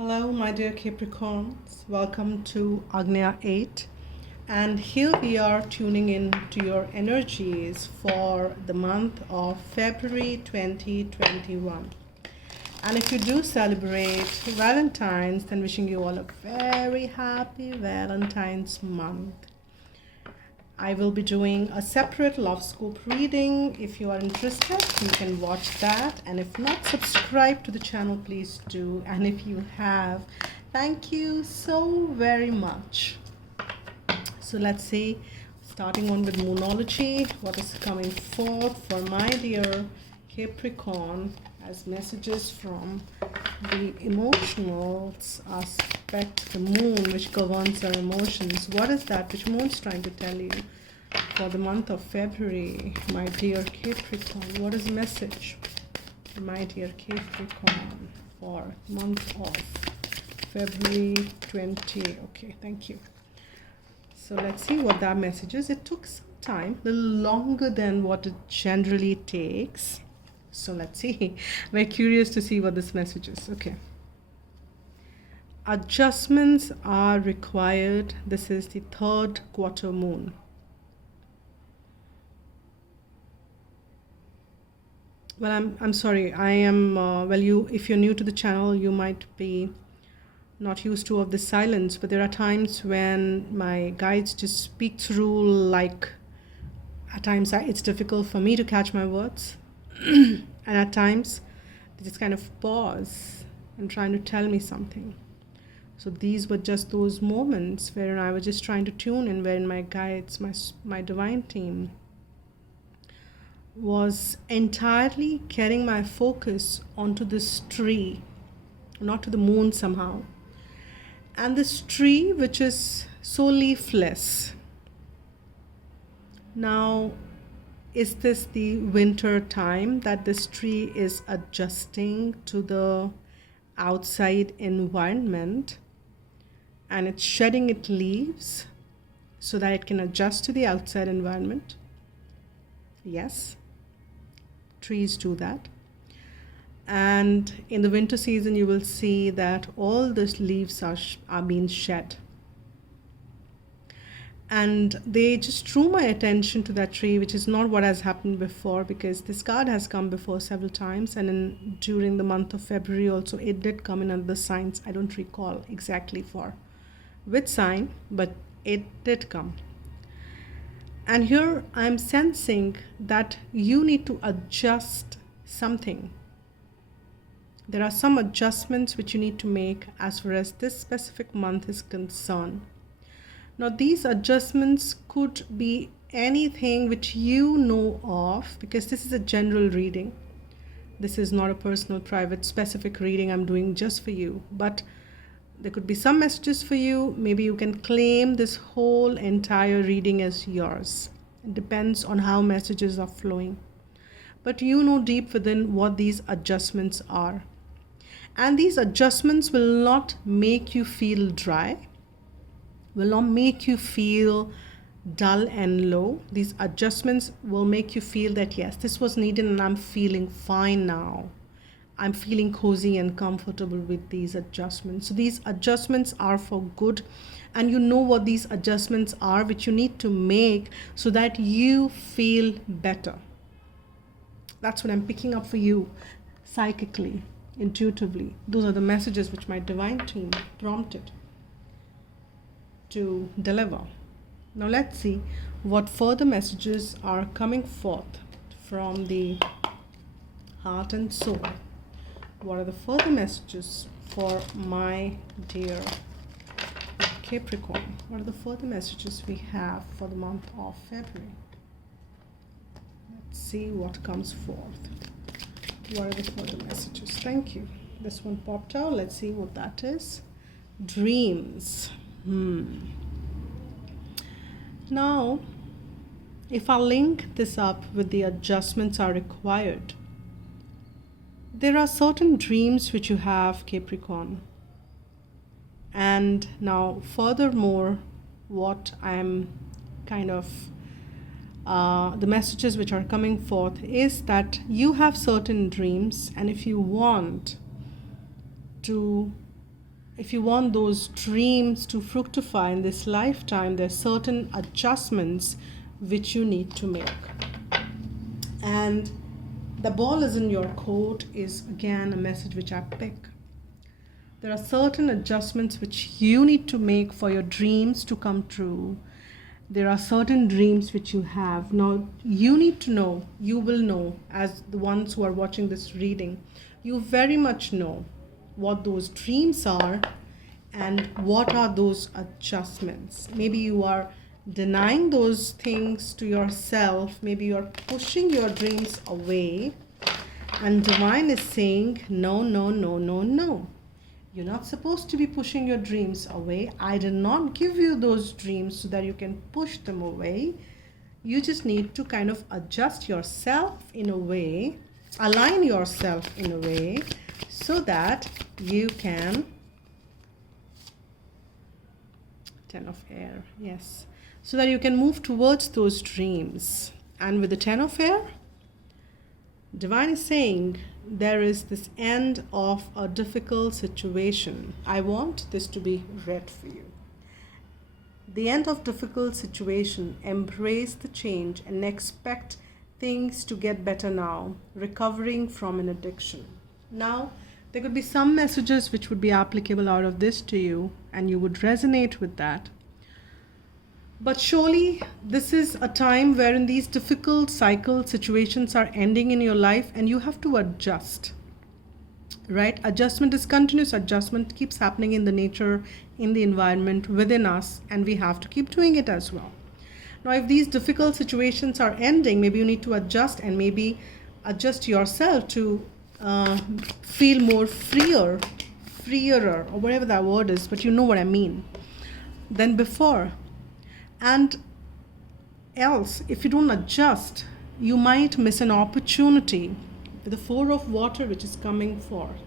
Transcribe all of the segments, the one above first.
Hello, my dear Capricorns. Welcome to Agnya 8. And here we are tuning in to your energies for the month of February 2021. And if you do celebrate Valentine's, then wishing you all a very happy Valentine's month. I will be doing a separate love scope reading. If you are interested, you can watch that. And if not, subscribe to the channel, please do. And if you have, thank you so very much. So let's see, starting on with Moonology, what is coming forth for my dear Capricorn as messages from the emotional aspect, the moon, which governs our emotions. What is that which moon's trying to tell you for the month of February, my dear Capricorn? What is the message, my dear Capricorn, for month of February 20? Okay, thank you. So let's see what that message is. It took some time, a little longer than what it generally takes. So let's see. Very curious to see what this message is. Okay. Adjustments are required. This is the third quarter moon. Well, I'm sorry. I am if you're new to the channel, you might be not used to of the silence, but there are times when my guides just speak through, like at times it's difficult for me to catch my words. And at times they just kind of pause and trying to tell me something. So these were just those moments where I was just trying to tune in, wherein my guides, my divine team was entirely carrying my focus onto this tree, not to the moon somehow. And this tree, which is so leafless. Now, is this the winter time that this tree is adjusting to the outside environment, and it's shedding its leaves so that it can adjust to the outside environment? Yes, trees do that. And in the winter season, you will see that all these leaves are being shed. And they just drew my attention to that tree, which is not what has happened before, because this card has come before several times. And during the month of February also, it did come in other signs. I don't recall exactly for which sign, but it did come. And here I'm sensing that you need to adjust something. There are some adjustments which you need to make as far as this specific month is concerned. Now, these adjustments could be anything which you know of, because this is a general reading. This is not a personal, private, specific reading I'm doing just for you. But there could be some messages for you. Maybe you can claim this whole entire reading as yours. It depends on how messages are flowing. But you know deep within what these adjustments are. And these adjustments will not make you feel dry, will not make you feel dull and low. These adjustments will make you feel that, yes, this was needed and I'm feeling fine now. I'm feeling cozy and comfortable with these adjustments. So these adjustments are for good. And you know what these adjustments are, which you need to make so that you feel better. That's what I'm picking up for you psychically, intuitively. Those are the messages which my divine team prompted to deliver. Now let's see what further messages are coming forth from the heart and soul. What are the further messages for my dear Capricorn? What are the further messages we have for the month of February? Let's see what comes forth. What are the further messages? Thank you. This one popped out. Let's see what that is. Dreams. Now, if I link this up with the adjustments are required, there are certain dreams which you have, Capricorn. And now, furthermore, what I'm kind of the messages which are coming forth is that you have certain dreams, and if you want to if you want those dreams to fructify in this lifetime, there are certain adjustments which you need to make. And the ball is in your court is again a message which I pick. There are certain adjustments which you need to make for your dreams to come true. There are certain dreams which you have. Now, you need to know, you will know, as the ones who are watching this reading, you very much know what those dreams are and what are those adjustments. Maybe you are denying those things to yourself. Maybe you are pushing your dreams away. And divine is saying, no, no, no, no, no. You're not supposed to be pushing your dreams away. I did not give you those dreams so that you can push them away. You just need to kind of adjust yourself in a way, align yourself in a way so that you can... Ten of Air, yes. So that you can move towards those dreams. And with the Ten of Air, divine is saying, there is this end of a difficult situation. I want this to be read for you. The end of difficult situation. Embrace the change and expect things to get better now. Recovering from an addiction. Now, there could be some messages which would be applicable out of this to you, and you would resonate with that. But surely this is a time wherein these difficult cycle situations are ending in your life and you have to adjust, right? Adjustment is continuous. Adjustment keeps happening in the nature, in the environment, within us, and we have to keep doing it as well. Now, if these difficult situations are ending, maybe you need to adjust and maybe adjust yourself to feel more freer, or whatever that word is, but you know what I mean, than before. And else, if you don't adjust, you might miss an opportunity. With the Four of Water which is coming forth,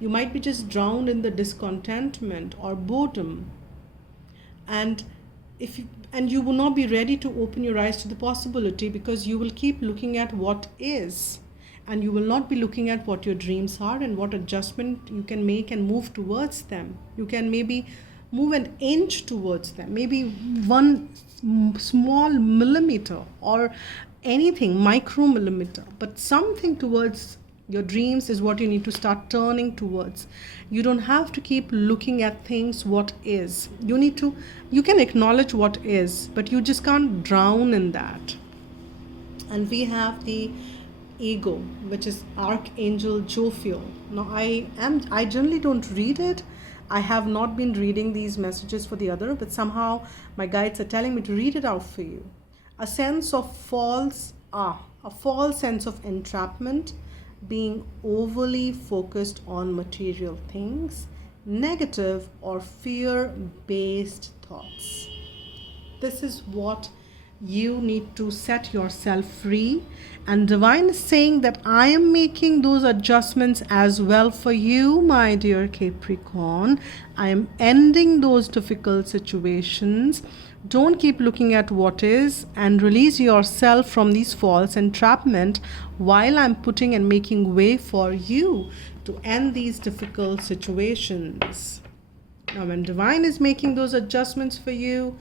you might be just drowned in the discontentment or boredom, and you will not be ready to open your eyes to the possibility, because you will keep looking at what is, and you will not be looking at what your dreams are and what adjustment you can make and move towards them. You can maybe move an inch towards them, maybe one small millimeter or anything, micromillimeter, but something towards your dreams is what you need to start turning towards. You don't have to keep looking at things what is. You can acknowledge what is, but you just can't drown in that. And we have the Ego, which is Archangel Jophiel. Now, I generally don't read it. I have not been reading these messages for the other, but somehow my guides are telling me to read it out for you. A false sense of entrapment, being overly focused on material things, negative or fear-based thoughts. This is what you need to set yourself free. And divine is saying that I am making those adjustments as well for you, my dear Capricorn. I am ending those difficult situations. Don't keep looking at what is, and release yourself from these false entrapment while I'm putting and making way for you to end these difficult situations. Now, when divine is making those adjustments for you,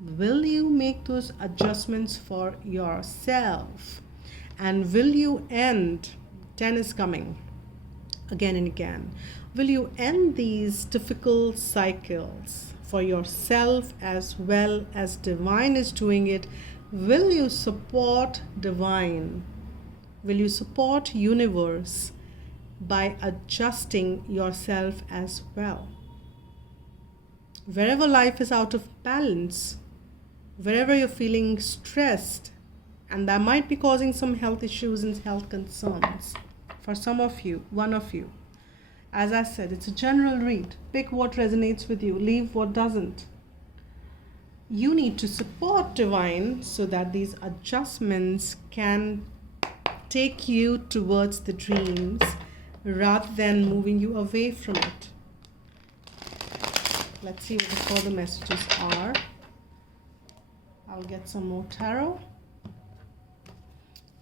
will you make those adjustments for yourself? And will you end, 10 is coming again and again, will you end these difficult cycles for yourself as well as divine is doing it? Will you support divine? Will you support universe by adjusting yourself as well? Wherever life is out of balance, wherever you're feeling stressed, and that might be causing some health issues and health concerns for some of you, one of you. As I said, it's a general read. Pick what resonates with you, leave what doesn't. You need to support divine so that these adjustments can take you towards the dreams rather than moving you away from it. Let's see what the further messages are. I'll get some more tarot.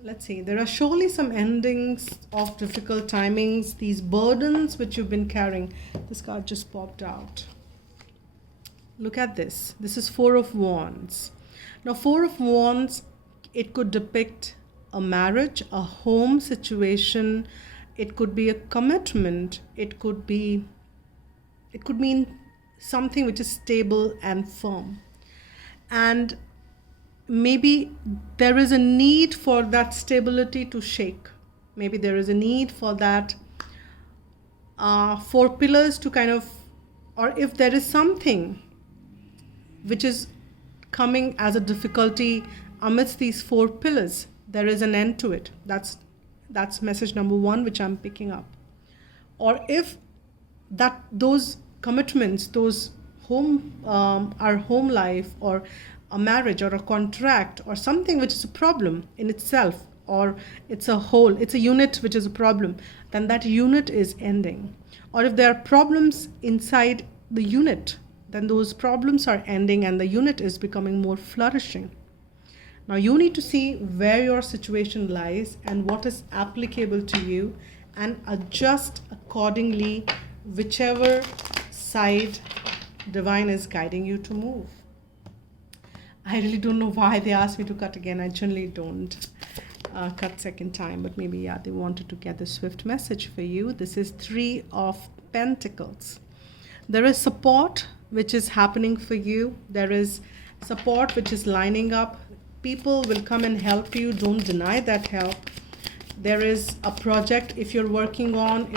Let's see, there are surely some endings of difficult timings, these burdens which you've been carrying. This card just popped out. Look at this. This is Four of Wands. Now, Four of Wands, it could depict a marriage, a home situation. It could be a commitment. It could mean something which is stable and firm. And maybe there is a need for that stability to shake. Maybe there is a need for that four pillars to kind of, or if there is something which is coming as a difficulty amidst these four pillars, there is an end to it. That's message number one, which I'm picking up. Or if those commitments, those our home life, or a marriage, or a contract, or something which is a problem in itself, or it's a unit which is a problem, then that unit is ending. Or if there are problems inside the unit, then those problems are ending and the unit is becoming more flourishing. Now you need to see where your situation lies and what is applicable to you, and adjust accordingly, whichever side divine is guiding you to move. I really don't know why they asked me to cut again. I generally don't cut second time, but maybe they wanted to get the swift message for you. This is Three of Pentacles. There is support which is happening for you. There is support which is lining up. People will come and help you. Don't deny that help. There is a project if you're working on,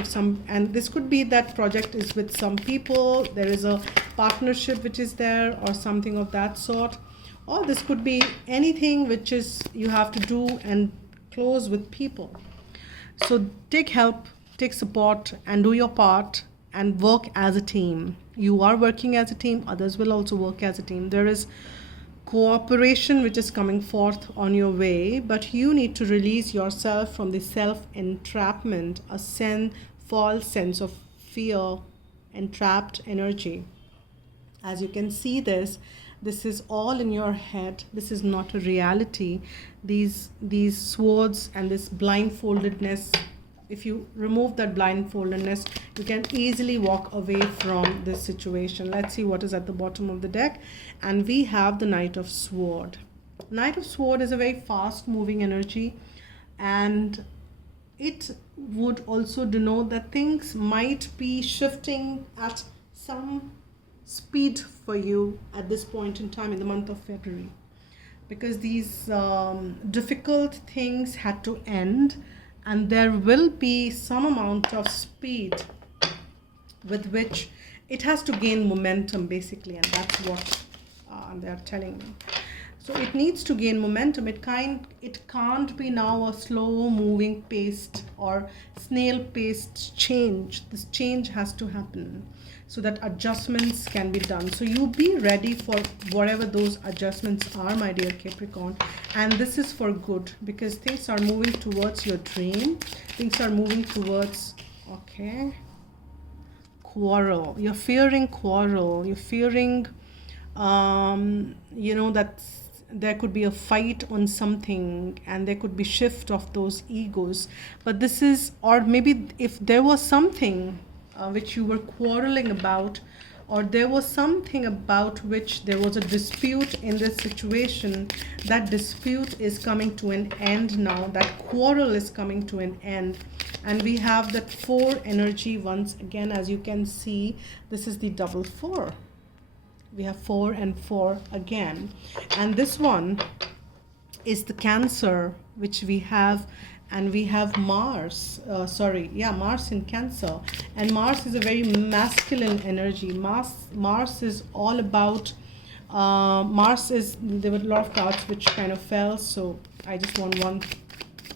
and this could be that project is with some people. There is a partnership which is there, or something of that sort. Or this could be anything which is you have to do and close with people. So take help, take support, and do your part, and work as a team. You are working as a team. Others will also work as a team. There is cooperation which is coming forth on your way, but you need to release yourself from the self-entrapment, a false sense of fear, entrapped energy. As you can see, this is all in your head. This is not a reality. These swords and this blindfoldedness, if you remove that blindfoldedness, you can easily walk away from this situation. Let's see what is at the bottom of the deck. And we have the Knight of Sword. Knight of Sword is a very fast moving energy, and it would also denote that things might be shifting at some speed for you at this point in time in the month of February, because these difficult things had to end, and there will be some amount of speed with which it has to gain momentum, basically, and that's what they're telling me. So it needs to gain momentum. It can't be now a slow moving paced or snail paced change. This change has to happen so that adjustments can be done. So you be ready for whatever those adjustments are, my dear Capricorn. And this is for good, because things are moving towards your dream. Things are moving towards, quarrel. You're fearing quarrel. You're fearing, that there could be a fight on something, and there could be shift of those egos. But this is, or maybe if there was something which you were quarreling about, or there was something about which there was a dispute in this situation, that dispute is coming to an end now. That quarrel is coming to an end. And we have that 4 energy once again. As you can see, this is the double 4. We have 4 and 4 again. And this one is the Cancer, which we have, and we have Mars. Mars in Cancer. And Mars is a very masculine energy. Mars is all about, there were a lot of cards which kind of fell, so I just want one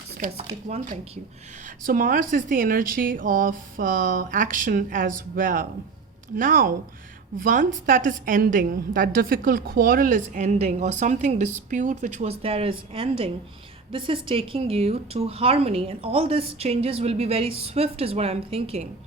specific one. Thank you. So Mars is the energy of action as well. Now, once that is ending, that difficult quarrel is ending, or something dispute which was there is ending, this is taking you to harmony, and all these changes will be very swift is what I'm thinking.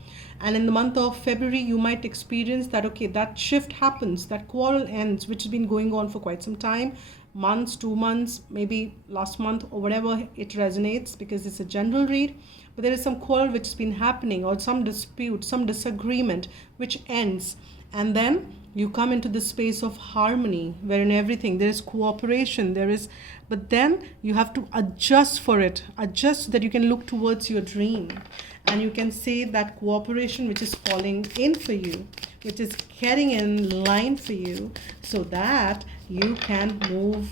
And in the month of February, you might experience that, that shift happens, that quarrel ends, which has been going on for quite some time. months, 2 months, maybe last month, or whatever it resonates, because it's a general read. But there is some quarrel which has been happening, or some dispute, some disagreement which ends, and then you come into the space of harmony, where in everything there is cooperation, there is, but then you have to adjust for it, adjust so that you can look towards your dream, and you can say that cooperation which is falling in for you, which is getting in line for you, so that you can move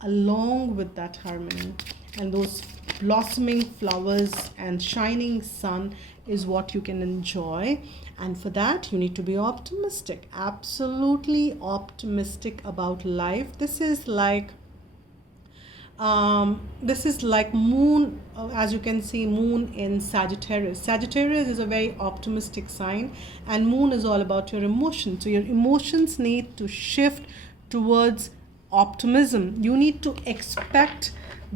along with that harmony. And those blossoming flowers and shining sun is what you can enjoy. And for that, you need to be optimistic, absolutely optimistic about life. This is like moon, as you can see, moon in Sagittarius. Sagittarius is a very optimistic sign, and moon is all about your emotions. So your emotions need to shift towards optimism. You need to expect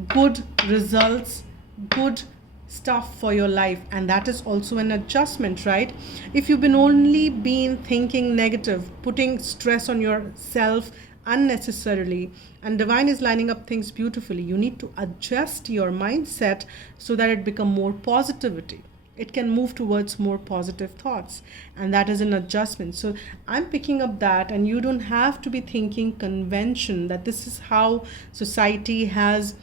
good results, good stuff for your life, and that is also an adjustment, right? If you've been thinking negative, putting stress on yourself unnecessarily, and divine is lining up things beautifully, you need to adjust your mindset so that it become more positivity, it can move towards more positive thoughts, and that is an adjustment. So I'm picking up that, and you don't have to be thinking convention, that this is how society has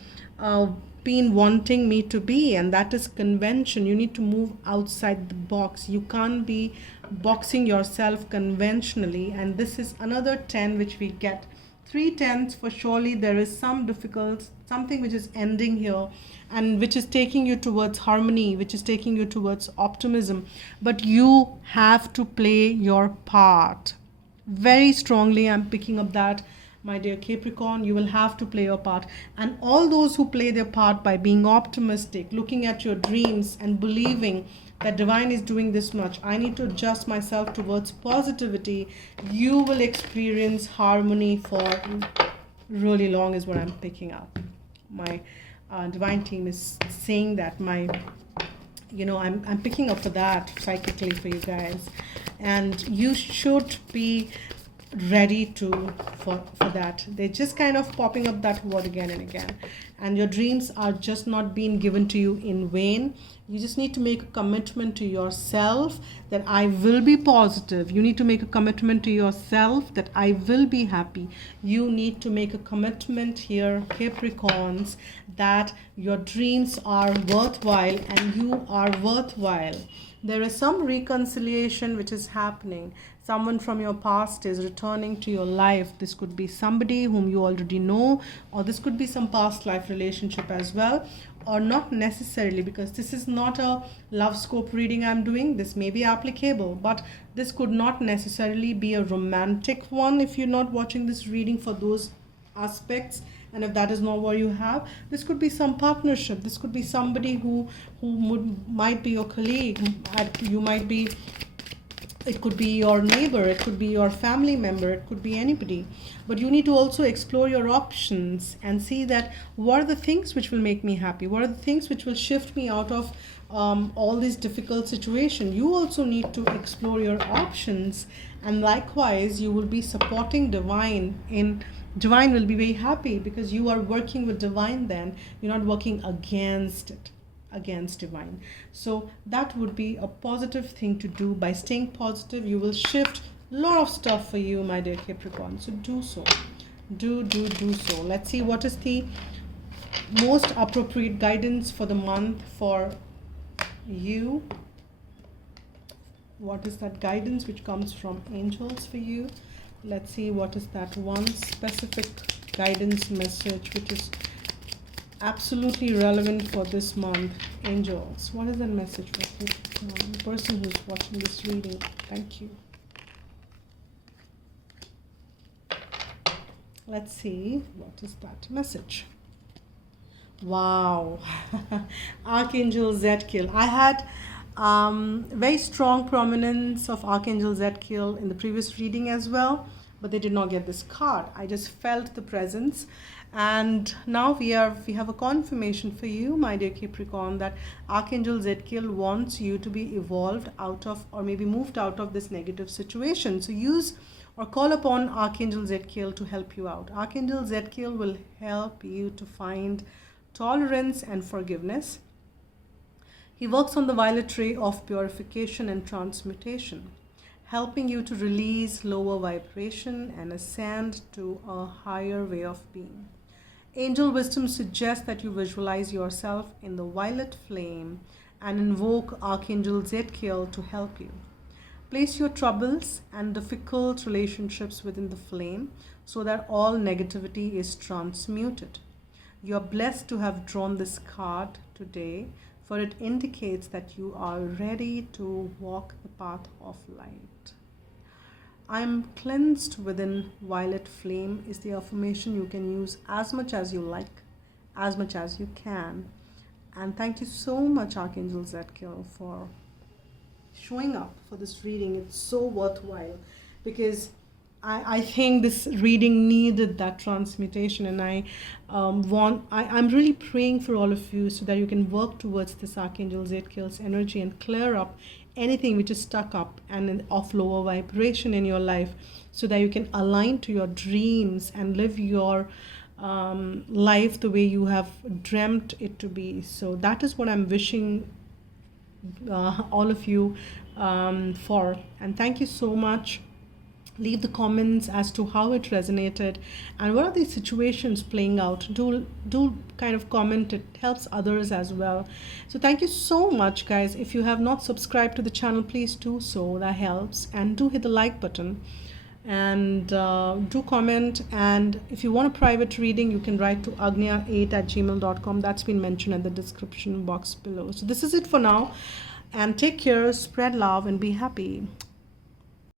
been wanting me to be, and that is convention. You need to move outside the box. You can't be boxing yourself conventionally. And this is another 10 which we get. 3 10s for surely there is some difficult, something which is ending here, and which is taking you towards harmony, which is taking you towards optimism. But you have to play your part very strongly. I'm picking up that, my dear Capricorn, you will have to play your part. And all those who play their part by being optimistic, looking at your dreams and believing that divine is doing this much, I need to adjust myself towards positivity, you will experience harmony for really long, is what I'm picking up. My divine team is saying that. I'm picking up for that psychically for you guys, and you should be ready for that. They're just kind of popping up that word again and again, and your dreams are just not being given to you in vain. You just need to make a commitment to yourself that I will be positive. You need to make a commitment to yourself that I will be happy. You need to make a commitment here, Capricorns, that your dreams are worthwhile and you are worthwhile. There is some reconciliation which is happening. Someone from your past is returning to your life. This could be somebody whom you already know, or this could be some past life relationship as well, or not necessarily, because this is not a love scope reading I'm doing. This may be applicable, but this could not necessarily be a romantic one if you're not watching this reading for those aspects. And if that is not what you have, this could be some partnership. This could be somebody who might be your colleague. You might be, it could be your neighbor, it could be your family member, it could be anybody. But you need to also explore your options and see that what are the things which will make me happy, what are the things which will shift me out of all these difficult situations. You also need to explore your options, and likewise you will be supporting divine. Divine will be very happy because you are working with divine. Then you're not working against it, against divine. So that would be a positive thing to do. By staying positive, you will shift a lot of stuff for you, my dear Capricorn. So do so. Do so. Let's see what is the most appropriate guidance for the month for you. What is that guidance which comes from angels for you? Let's see what is that one specific guidance message which is absolutely relevant for this month. Angels, what is that message for the person who's watching this reading? Thank you. Let's see what is that message. Wow. Archangel Zadkiel. I had very strong prominence of Archangel Zadkiel in the previous reading as well, but they did not get this card. I just felt the presence, And now we have a confirmation for you, my dear Capricorn, that Archangel Zedkiel wants you to be evolved out of, or maybe moved out of, this negative situation. So use or call upon Archangel Zedkiel to help you out. Archangel Zedkiel will help you to find tolerance and forgiveness. He works on the violet ray of purification and transmutation, helping you to release lower vibration and ascend to a higher way of being. Angel wisdom suggests that you visualize yourself in the violet flame and invoke Archangel Zedkiel to help you. Place your troubles and difficult relationships within the flame so that all negativity is transmuted. You are blessed to have drawn this card today, for it indicates that you are ready to walk the path of light. I am cleansed within violet flame is the affirmation you can use as much as you like, as much as you can. And thank you so much, Archangel Zedkiel, for showing up for this reading. It's so worthwhile because I think this reading needed that transmutation, and I'm really praying for all of you so that you can work towards this Archangel Zedkiel's energy and clear up anything which is stuck up and of lower vibration in your life, so that you can align to your dreams and live your life the way you have dreamt it to be. So that is what I'm wishing all of you for. And thank you so much. Leave the comments as to how it resonated and what are these situations playing out. Do kind of comment. It helps others as well. So thank you so much, guys. If you have not subscribed to the channel, please do so. That helps. And do hit the like button and do comment. And if you want a private reading, you can write to agnya8@gmail.com. That's been mentioned in the description box below. So this is it for now, and take care, spread love, and be happy.